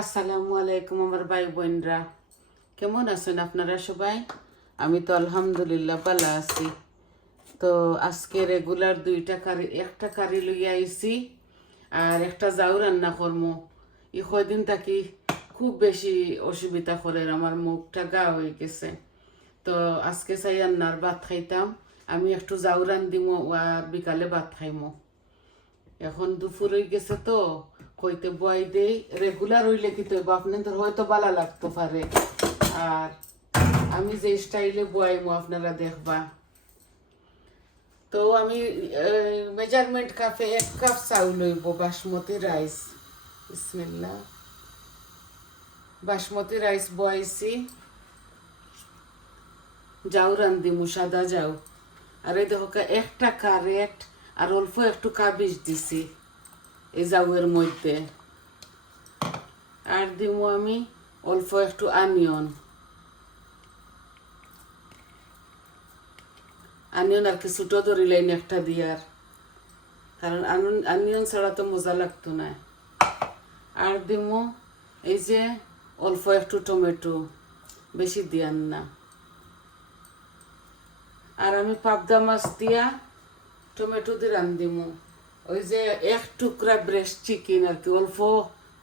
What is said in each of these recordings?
আসসালামু আলাইকুম আমার ভাই বোনরা, কেমন আছেন আপনারা সবাই? আমি তো আলহামদুলিল্লাহ ভালো আছি। তো আজকে রেগুলার দুইটা কারি, একটা কারি লইয়া আইছি আর একটা যাও রান্না করমু। কয়দিন থাকি খুব বেশি অসুবিধা করে, আমার মুখটা গা হয়ে গেছে। তো আজকে চাই রান্নার ভাত খাইতাম, আমি একটু যাও রান দিমো আর বিকালে ভাত খাইমো। এখন দুপুর হয়ে গেছে তো কইতে বয় দেই, রেগুলার হইলে কি তো আপনাদের হয়তো ভালো লাগতে পারে। আর আমি যে স্টাইলে বয়াইমো আপনারা দেখবা। তো আমি মেজারমেন্ট কাপে 1 কাপ চাউল লইব বাসমতি রাইস। বিসমিল্লাহ। বাসমতি রাইস বয়াইছি, যাও রান্দিমু সাদা যাও। আর এই দেখো 1 টাকা রেট, আর অল্প একটু কাবিজ দিছি এই যাওয়ের মধ্যে। আর দিমু আমি অল্প একটু আনিয়ন আর কি ছোটো ধরিলাইন একটা দিয়ার, কারণ আনিয়ন ছাড়া তো মজা লাগতো না। আর দিমু এই যে অল্প একটু টমেটো, বেশি দিয়ান না। আর আমি পাবদা মাছ দিয়া টমেটো দিয়ে রান্দিমু। ওই যে 1 টুকরা ব্রেস্ট চিকেন আর কি অল্প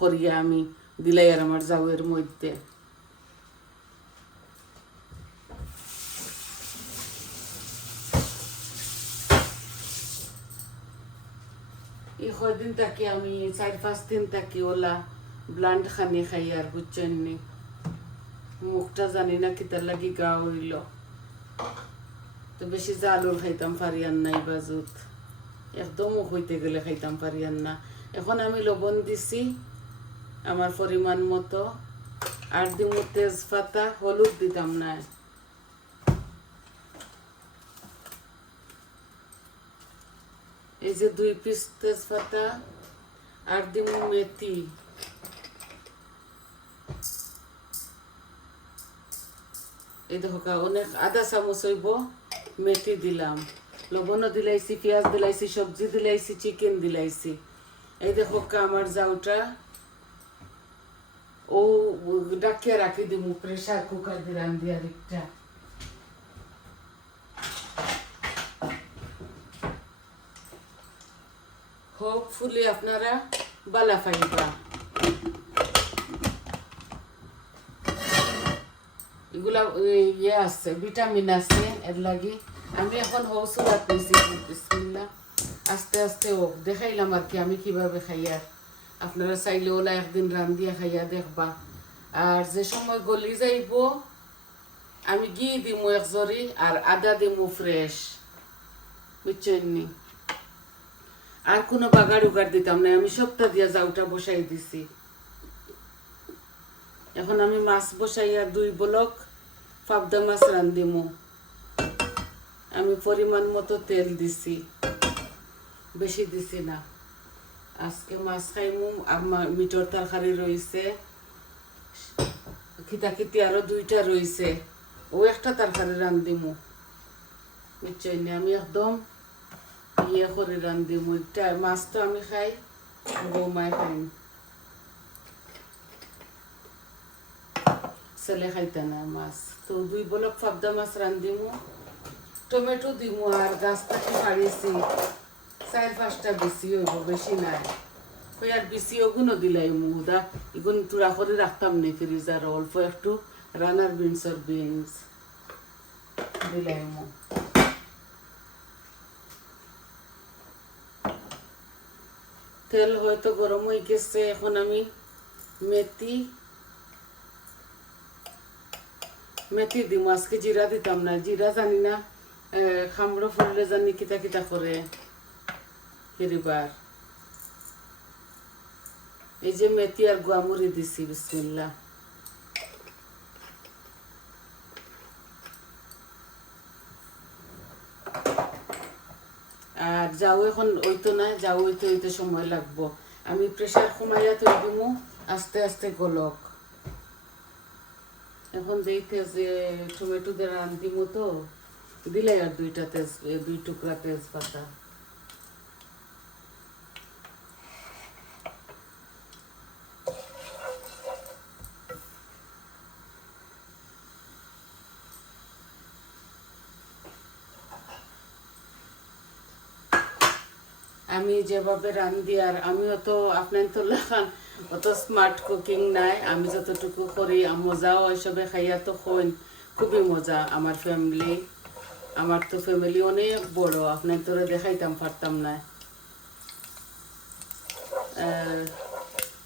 করিয়া আমি দিলাই আর আমার জাউয়ের মধ্যে। এই কয়দিন থাকি আমি 4-5 দিন থাকি ওলা ব্লান্ড খানি খাই আর বুঝছেন নি, মুখটা জানি না কিতার লাগি গা হইল। তো বেশি জালুল খাইতাম পারিয়ান নাই বাজুত, একদম হইতে গেলে খাইতাম পারিয়ান না। এখন আমি লবণ দিছি আমার পরিমাণ মতো, আর দিমু তেজপাতা, হলুদ দিতাম না। এই যে 2 পিস তেজপাতা, আর দিমু মেথি। এই দেখো অনেক আধা চামচ হইব মেথি দিলাম, লবণও দিলাইছি, পেঁয়াজ দিলাইছি, সবজি দিলাইছি, চিকেন দিলাইছি। এই দেখো আমার জাউটা ও ডাকিয়া রাখি দিমু, প্রেসার কুকার দিয়ে রান্ধি আর একটা। হোপফুলি আপনারা বালা পাইবা। এগুলা ইয়ে আছে, ভিটামিন আছে, এর লাগি আমি এখন হৌসুলাত নিছি। বিসমিল্লাহ। আস্তে আস্তে ও দেখাইলাম আর কি আমি কিভাবে খাইয়া, আপনারা চাইলে ওলা একদিন রান্ধিয়া খাইয়া দেখবা। আর যে সময় গলি যাইব আমি ঘি দিমু 1 জরি, আর আদা দিমু ফ্রেশ, বুঝছেন নি। আর কোনো বাগার উগার দিতাম না, আমি সবটা দিয়া জাউটা বসাই দিছি। এখন আমি মাছ বসাইয়া 2 বলক পাবদা মাছ রান্ধিমু। আমি পরিমাণ মতো তেল দিছি, বেশি দিছি না। আজকে মাছ খাইমু, আমার মিটর তরকারি রয়েছে, খিতাখিতি আরো 2টা রয়েছে, ও একটা তরকারি রান্ধিমু, বুঝছেন। আমি একদম ইয়ে করে রান্ধিমু। একটা মাছ তো আমি খাই, বৌমায় খাই, ছেলে খাইতে না মাছ। তো 2 বলক পাবদা মাছ রান্ধিমু, টমেটো দিমু, আর গাছ থেকে পাড়িয়েছি 4-5টা বেশি হইব, বেশি নাই। ওই আর বেশি ওগুলো দিলাই মুদা, এগুলো টুরা করে রাখতাম নি ফ্রিজ, আর অল্প একটু রানার বিনস দিলাই মু। তেল হয়তো গরম হয়ে গেছে, এখন আমি মেথি দিমু। আজকে জিরা দিতাম না, জিরা জানি না খামড়ো ফুললে জানি কিতা কিতা করে হেরিবার। এই যে মেথি আর গুয়ামুড়ি দিছি। বিসমিল্লাহ। আর যাও এখন ওইতো না, যাও ওইতে ওইতে সময় লাগবো। আমি প্রেসার কমাইয়া তৈরি দিমু, আস্তে আস্তে গলক। এখন দেখতে যে টমেটো দিয়ে রান্ধিমু তো দিলাই আর 2 টুকরা তেজপাতা। আমি যেভাবে রান্ধি আর আমিও তো আপনার তো লাখান অত স্মার্ট কুকিং নাই, আমি যতটুকু করি মজাও ওইসবে খাইয়া তো হইন খুবই মজা। আমার ফ্যামিলি, আমার তো ফ্যামিলি অনেক বড়, আপনার তোরা দেখাইতাম পারতাম না।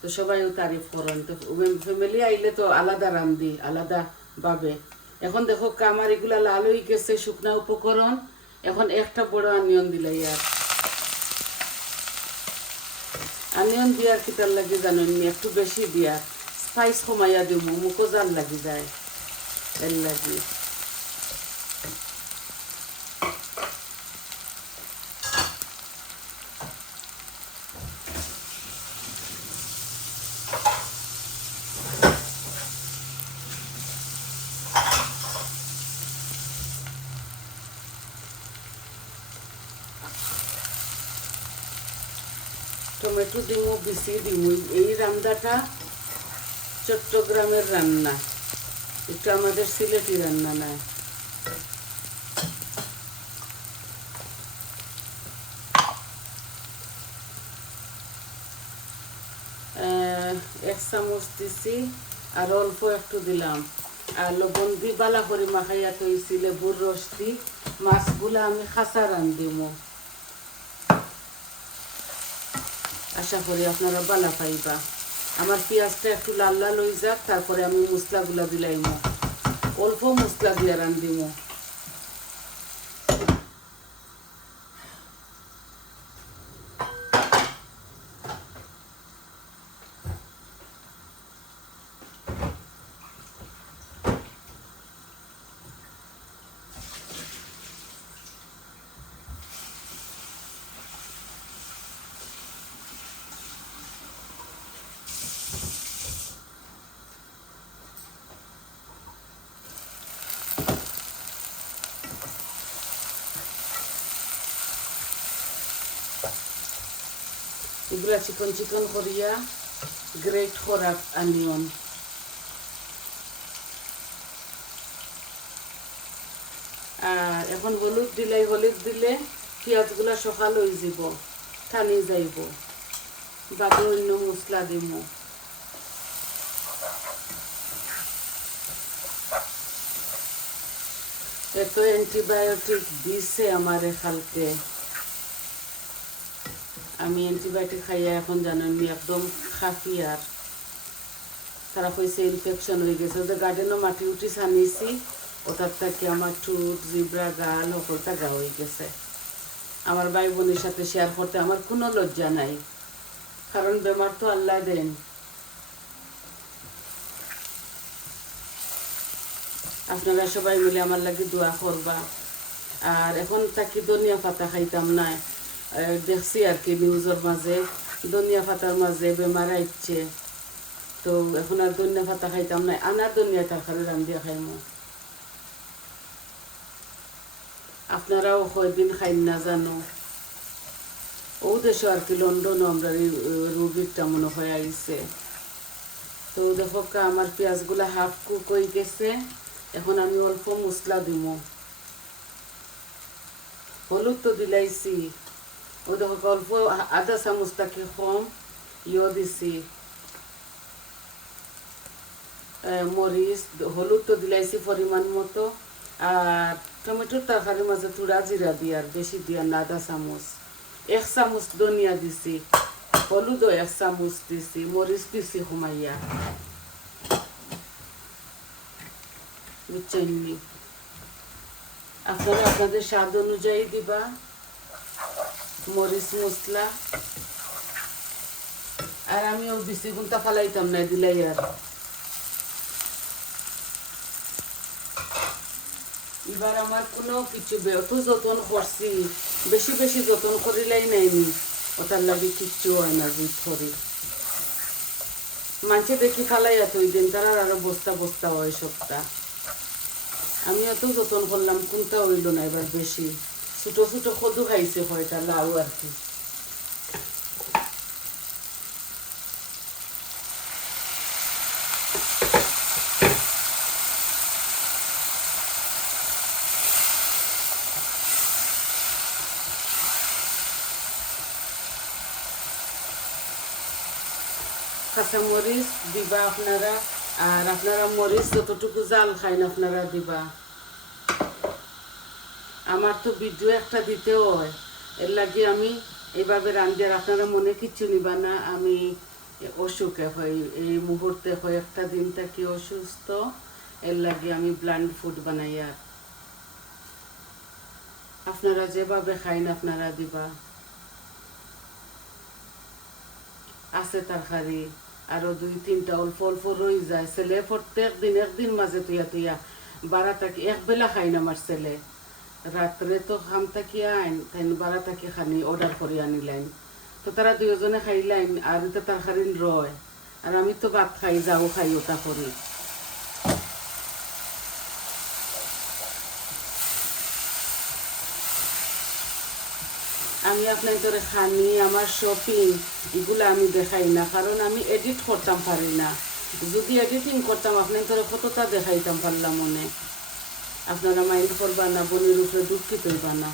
তো সবাইও তারিফ করেন। তো ফ্যামিলি আইলে তো আলাদা রান্ধি আলাদা ভাবে। এখন দেখো আমার এগুলা লাল হয়ে গেছে, শুকনা উপকরণ। এখন একটা বড় অনিয়ন দিলাই আর অনিয়ন দিয়ার কিতার লাগে জানেন, একটু বেশি দিয়া স্পাইস কমাইয়া দিব, মুখো জাল লাগি যায় এর লাগে। টমেটো দিমু, বেশি দিমু। এই রান্নাটা চট্টগ্রামের রান্না, এটা আমাদের সিলেটি রান্না না। এক চামচ দিছি আর অল্প একটু দিলাম। আর লবণ দি বালা করে মাখাইয়া থইছি, লেবুর রস দি। মাছগুলা আমি খাঁচা রান্ধিমু, আশা করি আপনারা বালা পাইবা। আমার পেঁয়াজটা একটু লাল লাল হয়ে যাক, তারপরে আমি মশলাগুলা দিলাইমু, অল্প মশলা দিয়ে রান্ধিমু। এগুলা চিকন চিকন করিয়া গ্রেট করা অনিয়ন। আর এখন হলুদ দিলে, হলুদ দিলে পেঁয়াজগুলা সকাল হয়ে যাব, টানি যাইব। বাদে অন্য মশলা দিব। এত অ্যান্টিবায়োটিক দিছে আমারে কালকে, আমি অ্যান্টিবায়োটিক খাইয়া এখন জানেন একদম খাফি। আর তারা কইছে ইনফেকশন হয়ে গেছে। ওদের গার্ডেনও মাটি উঠি ছানিয়েছি, ওটার থেকে আমার ঠোঁট, জিব্রা, গাল সকলটা গা হয়ে গেছে। আমার ভাই বোনের সাথে শেয়ার করতে আমার কোনো লজ্জা নাই, কারণ বেমার তো আল্লাহ দেন। আপনারা সবাই মিলে আমার লাগে দোয়া করবা। আর এখন তাকে ধনিয়া পাতা খাইতাম না, দেখছি আর কি নিউজের মাঝে ধনিয়া পাতার মাঝে বেমার আইছে। তো এখন আর ধনিয়া পাতা খাইতাম না, আনার ধনিয়া তরকারি রান্ধিয়া খাইমু। আপনারাও কয়দিন খাইন না জানো। ও দেশে আর কি লন্ডনও আমরা রুগীরটা মনে হয় আইছে। তো দেখো আমার পেঁয়াজগুলা হাফ কুক হয়ে গেছে। এখন আমি অল্প মশলা দিব, হলুদ তো দিলাইছি। ও দেখো অল্প আধা চামচ থেকে কম দিছি মরিচ, হলুদ তো দিলাইছি পরিমাণ মতো। আর টমেটোর তরকারির মাঝে তুড়া জিরা দিয়ার বেশি দিয়া না, আধা চামচ। 1 চামচ ধনিয়া দিছি, হলুদও 1 চামচ দিছি, মরিচ দিছি কমাইয়া, বুঝছেন নি? আপনারা আপনাদের স্বাদ অনুযায়ী দিবা মরিচ মশলা। আর আমিও বেশি গুনটা ফালাইতাম না, দিলাই আর। এবার আমার কোনো কিছু অত যত্ন করছি, বেশি বেশি যত্ন করিলাই নাইনি, ওটার লাগে কিচ্ছু হয় না। বুঝ করি মানছে দেখি ফালাইয়া তো ওই দিন তারা আরো বস্তা বস্তা হয় সবটা। আমি অত যত্ন করলাম, কোনটা হইল না। এবার বেশি ছোটো ছোটো কদু খাইছে কয়টা, লাউ আর কি। কাঁচামরিচ দিবা আপনারা, আর আপনারা মরিচ যতটুকু জাল খাইন আপনারা দিবা। আমার তো ভিডিও একটা দিতে হয়, এর লাগে আমি এইভাবে রান্ধি। আর আপনারা মনে কিচ্ছু নিবা না, আমি অসুখে হই এই মুহূর্তে, কয়েকটা দিন থাকি অসুস্থ, এর লাগে আমি ব্ল্যান্ড ফুড বানাই। আর আপনারা যেভাবে খাইন আপনারা দিবা। আছে তরকারি আরো 2-3টা অল্প অল্প রয়ে যায়, ছেলে প্রত্যেক দিন একদিন মাঝে তুইয়া তুইয়া বারা থাকি, এক বেলা খাই না আমার ছেলে, রাত্রে তো খাম থাকি আইন তাই বারা থাকি খানি অর্ডার করে আনিলাইন, তো তারা দুজনে খাইলাইন আর এটা তরকারি রয়, আর আমি তো ভাত খাই, যাও খাই ওটা করি। আমি আপনার ধরে খানি আমার শপিং এগুলো আমি দেখাই না, কারণ আমি এডিট করতাম পারি না। যদি এডিটিং করতাম আপনার ধরে কতটা দেখাইতাম পারলাম মনে, আপনারা মাইন্ড করবা না, বনির উপরে দুঃখিত হইবা না।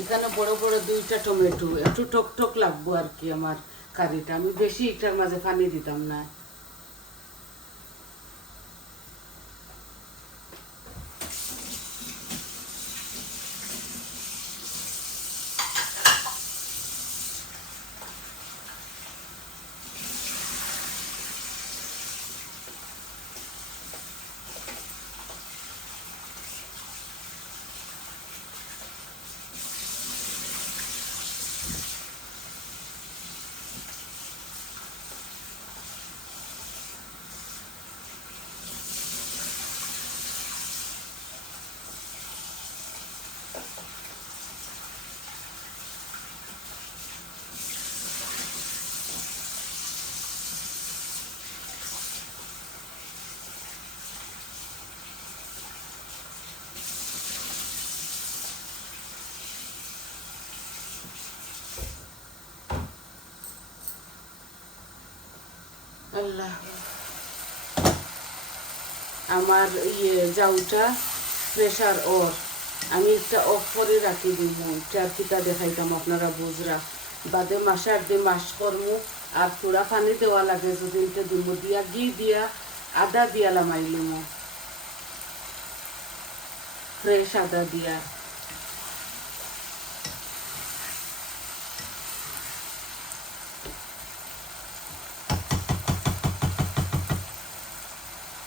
এখানে বড় বড় 2টা টমেটো, একটু টক টক লাগবো আর কি আমার কারিটা, আমি বেশি এটার মাঝে পানি দিতাম না। আল্লাহ, আমার জাউটা প্রেশার ওর, আমি একটা অফ করে রাখি দিব, চারটিটা দেখাইতাম আপনারা বুঝরা, বাদে মাসে আর মাস করমু, আর থোড়া পানি দেওয়া লাগে যদি এটা দিব, দিয়া ঘি দিয়া আদা দিয়া লামাইলিমু, ফ্রেশ আদা দিয়া।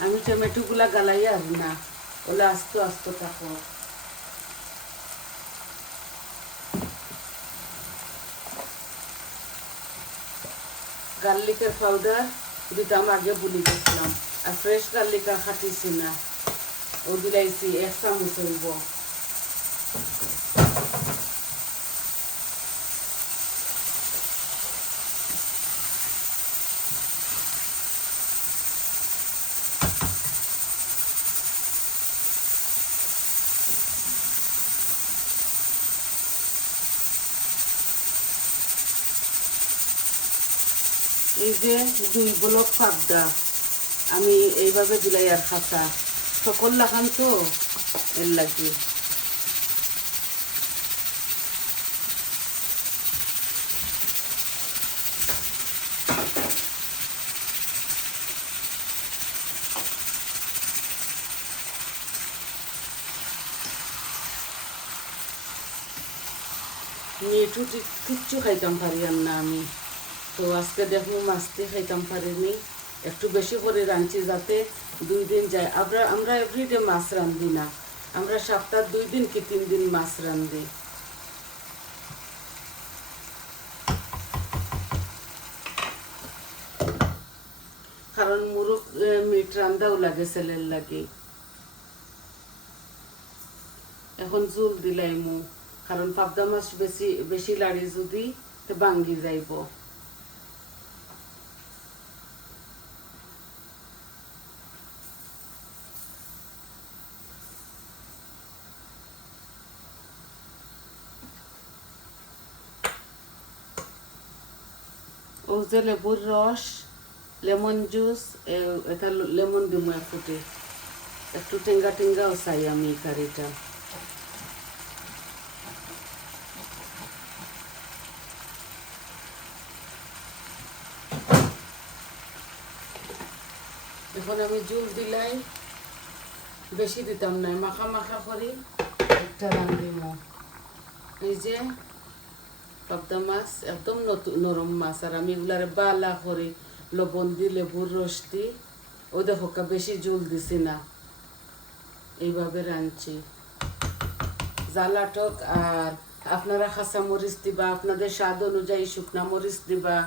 আমি টমেটোগুলা গালাই আর না, ওলা আস্তে আস্তে থাকো। গার্লিকের পাউডার দিতাম আগে বলি গেছিলাম, আর ফ্রেশ গার্লিক আর খাটিছি না, ও দিলাইছি 1 চামচ হইব। এই যে 2 ব্লক পাবদা আমি এইভাবে দিলাই, আর খাতা সকল লাগাম তো এর লাগে। মিঠু কিচ্ছু খাইতাম পারি না আমি, তো আজকে দেখবো মাছতে খাইতাম পারিনি, একটু বেশি করে রাঁধছি যাতে 2 দিন যায়। আমরা এভরিডে মাছ রাঁধি না, আমরা সপ্তাহ 2 দিন কি 3 দিন মাছ রাঁধি। কারণ মুরগ মিট রান্দাও লাগে ছেলের লাগে। এখন জুল দিলাইমু, কারণ পাবদা মাছ বেশি বেশি লাড়ি যদি তো ভাঙ্গি যাইব। ও যে লেবুর রস লেমন জুস এটা লেমন দিব এক ফুটে, একটু টেঙ্গা টেঙ্গাও চাই আমি এই কারিটা। এখন আমি জুল দিলাই, বেশি দিতাম না, মাখা মাখা করি একটা রান্ধিম। এই যে পাবদা মাছ একদম নরম মাছ, আর আমি এগুলারে বালা করি লবণ দি লেবুর রস দি, ও দেখো বেশি জল দিছি না, এইভাবে রাঁধছি। জ্বালাটক আর আপনারা কাঁচা মরিচ দিবা, আপনাদের স্বাদ অনুযায়ী শুকনা মরিচ দিবা,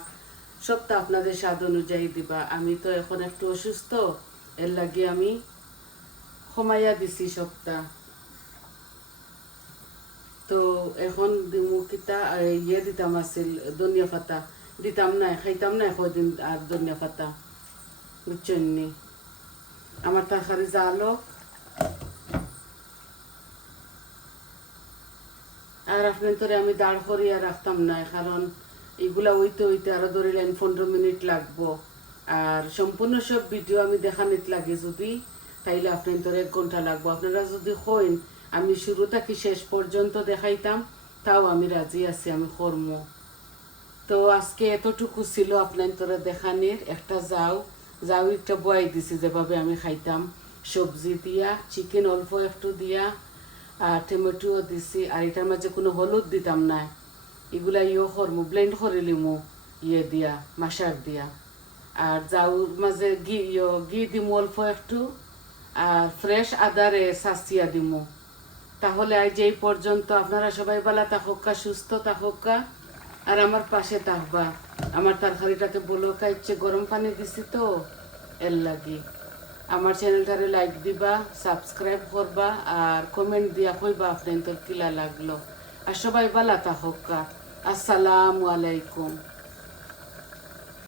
সবটা আপনাদের স্বাদ অনুযায়ী দিবা। আমি তো এখন একটু অসুস্থ, এর লাগে আমি কমাইয়া দিছি সবটা। তো এখন দিমুকিটা ইয়ে দিতাম আছিল ধনিয়া পাতা, দিতাম না, খাইতাম না কদিন আর ধনিয়া পাতা, বুঝছেন নি? আমার তরকারি জালো, আর আপনার তোরে আমি দাঁড় করিয়া রাখতাম না, কারণ এগুলা হইতে হইতে আরো ধরিলেন 15 মিনিট লাগবো। আর সম্পূর্ণ সব ভিডিও আমি দেখানিত লাগে যদি, তাইলে আপনার তোরে 1 ঘন্টা লাগবো। আপনারা যদি কইন আমি শুরু থেকে শেষ পর্যন্ত দেখাইতাম, তাও আমি রাজি আছি, আমি করবো। তো আজকে এতটুকু ছিল আপনার তোরে দেখানির। একটা যাও একটা বয়াই দিছি যেভাবে আমি খাইতাম, সবজি দিয়া, চিকেন অল্প একটু দিয়া, আর টমেটোও দিছি, আর এটার মাঝে কোনো হলুদ দিতাম না। এগুলা করমু, ব্লেন্ড করে লিমু ইয়ে দিয়া, মাসার দিয়া। আর যাওর মাঝে ঘি দিমু অল্প একটু, আর ফ্রেশ আদারে সাসিয়া দিমু। তাহলে আজ এই পর্যন্ত। আপনারা সবাই ভালো থাকুকা, সুস্থ থাকুকা, আর আমার পাশে থাকবা। আমার তরকারিটাকে বলো কাইচ্ছে, গরম পানি দিছি তো এর লাগি। আমার চ্যানেলটারে লাইক দিবা, সাবস্ক্রাইব করবা, আর কমেন্ট দিয়া কইবা আপনাদের কিলা লাগলো। আর সবাই ভালো থাকুকা। আসসালামু আলাইকুম।